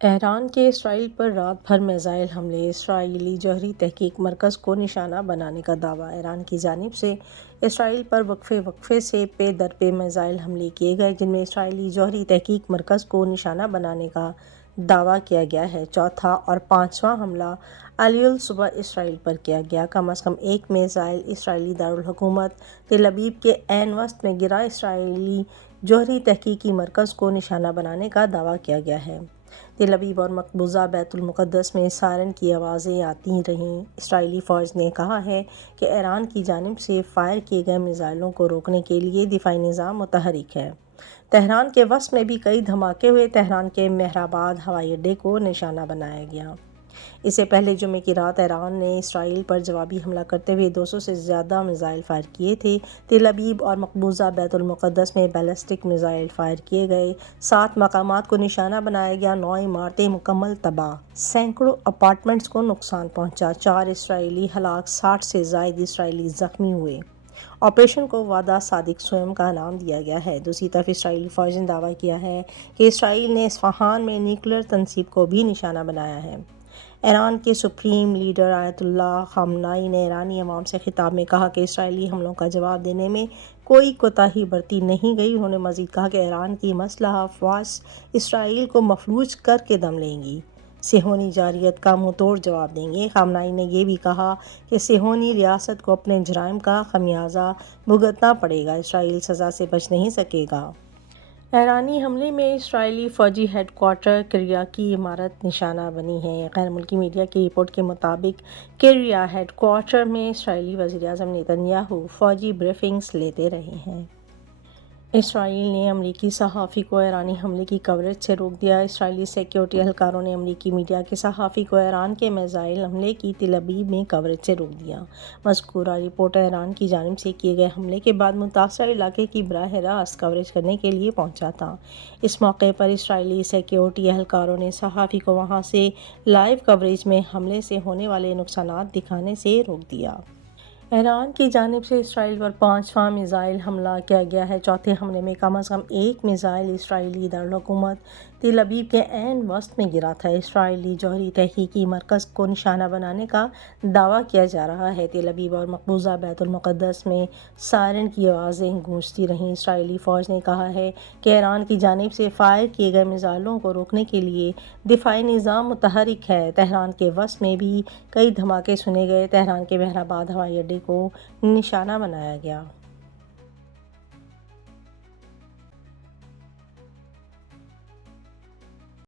ایران کے اسرائیل پر رات بھر میزائل حملے، اسرائیلی جوہری تحقیق مرکز کو نشانہ بنانے کا دعویٰ۔ ایران کی جانب سے اسرائیل پر وقفے سے پے در پے میزائل حملے کیے گئے، جن میں اسرائیلی جوہری تحقیق مرکز کو نشانہ بنانے کا دعویٰ کیا گیا ہے۔ چوتھا اور پانچواں حملہ الصبح اسرائیل پر کیا گیا۔ کم از کم ایک میزائل اسرائیلی دارالحکومت تل ابیب کے عین وسط میں گرا۔ اسرائیلی جوہری تحقیقی مرکز کو نشانہ بنانے کا دعویٰ کیا گیا ہے۔ تل ابیب اور مقبوضہ بیت المقدس میں سائرن کی آوازیں آتی رہیں۔ اسرائیلی فوج نے کہا ہے کہ ایران کی جانب سے فائر کیے گئے میزائلوں کو روکنے کے لیے دفاعی نظام متحرک ہے۔ تہران کے وسط میں بھی کئی دھماکے ہوئے۔ تہران کے مہرآباد ہوائی اڈے کو نشانہ بنایا گیا۔ اس سے پہلے جمعے کی رات ایران نے اسرائیل پر جوابی حملہ کرتے ہوئے 200 سے زیادہ میزائل فائر کیے تھے۔ تل ابیب اور مقبوضہ بیت المقدس میں بیلسٹک میزائل فائر کیے گئے۔ 7 مقامات کو نشانہ بنایا گیا۔ 9 عمارتیں مکمل تباہ، سینکڑوں اپارٹمنٹس کو نقصان پہنچا، 4 اسرائیلی ہلاک، 60 سے زائد اسرائیلی زخمی ہوئے۔ آپریشن کو وعدہ صادق سوئم کا نام دیا گیا ہے۔ دوسری طرف اسرائیلی فوج نے دعویٰ کیا ہے کہ اسرائیل نے اصفہان میں نیوکلیئر تنصیب کو بھی نشانہ بنایا ہے۔ ایران کے سپریم لیڈر آیت اللہ خامنائی نے ایرانی عوام سے خطاب میں کہا کہ اسرائیلی حملوں کا جواب دینے میں کوئی کوتاہی برتی نہیں گئی۔ انہوں نے مزید کہا کہ ایران کی مسلح افواج اسرائیل کو مفلوج کر کے دم لیں گی، صہیونی جارحیت کا منہ توڑ جواب دیں گے۔ خامنائی نے یہ بھی کہا کہ صہیونی ریاست کو اپنے جرائم کا خمیازہ بھگتنا پڑے گا، اسرائیل سزا سے بچ نہیں سکے گا۔ ایرانی حملے میں اسرائیلی فوجی ہیڈ کوارٹر کریا کی عمارت نشانہ بنی ہے۔ غیر ملکی میڈیا کی رپورٹ کے مطابق کریا ہیڈ کوارٹر میں اسرائیلی وزیر اعظم نیتن یاہو فوجی بریفنگز لیتے رہے ہیں۔ اسرائیل نے امریکی صحافی کو ایرانی حملے کی کوریج سے روک دیا۔ اسرائیلی سیکیورٹی اہلکاروں نے امریکی میڈیا کے صحافی کو ایران کے میزائل حملے کی تل ابیب میں کوریج سے روک دیا۔ مذکورہ رپورٹ ایران کی جانب سے کیے گئے حملے کے بعد متاثرہ علاقے کی براہ راست کوریج کرنے کے لیے پہنچا تھا۔ اس موقع پر اسرائیلی سیکیورٹی اہلکاروں نے صحافی کو وہاں سے لائیو کوریج میں حملے سے ہونے والے نقصانات دکھانے سے روک دیا۔ ایران کی جانب سے اسرائیل پر 5واں میزائل حملہ کیا گیا ہے۔ چوتھے حملے میں کم از کم ایک میزائل اسرائیلی دارالحکومت تل ابیب کے عین وسط میں گرا تھا۔ اسرائیلی جوہری تحقیقی مرکز کو نشانہ بنانے کا دعویٰ کیا جا رہا ہے۔ تل ابیب اور مقبوضہ بیت المقدس میں سائرن کی آوازیں گونجتی رہیں۔ اسرائیلی فوج نے کہا ہے کہ ایران کی جانب سے فائر کیے گئے میزائلوں کو روکنے کے لیے دفاعی نظام متحرک ہے۔ تہران کے وسط میں بھی کئی دھماکے سنے گئے۔ تہران کے مہرآباد ہوائی اڈے کو نشانہ بنایا گیا۔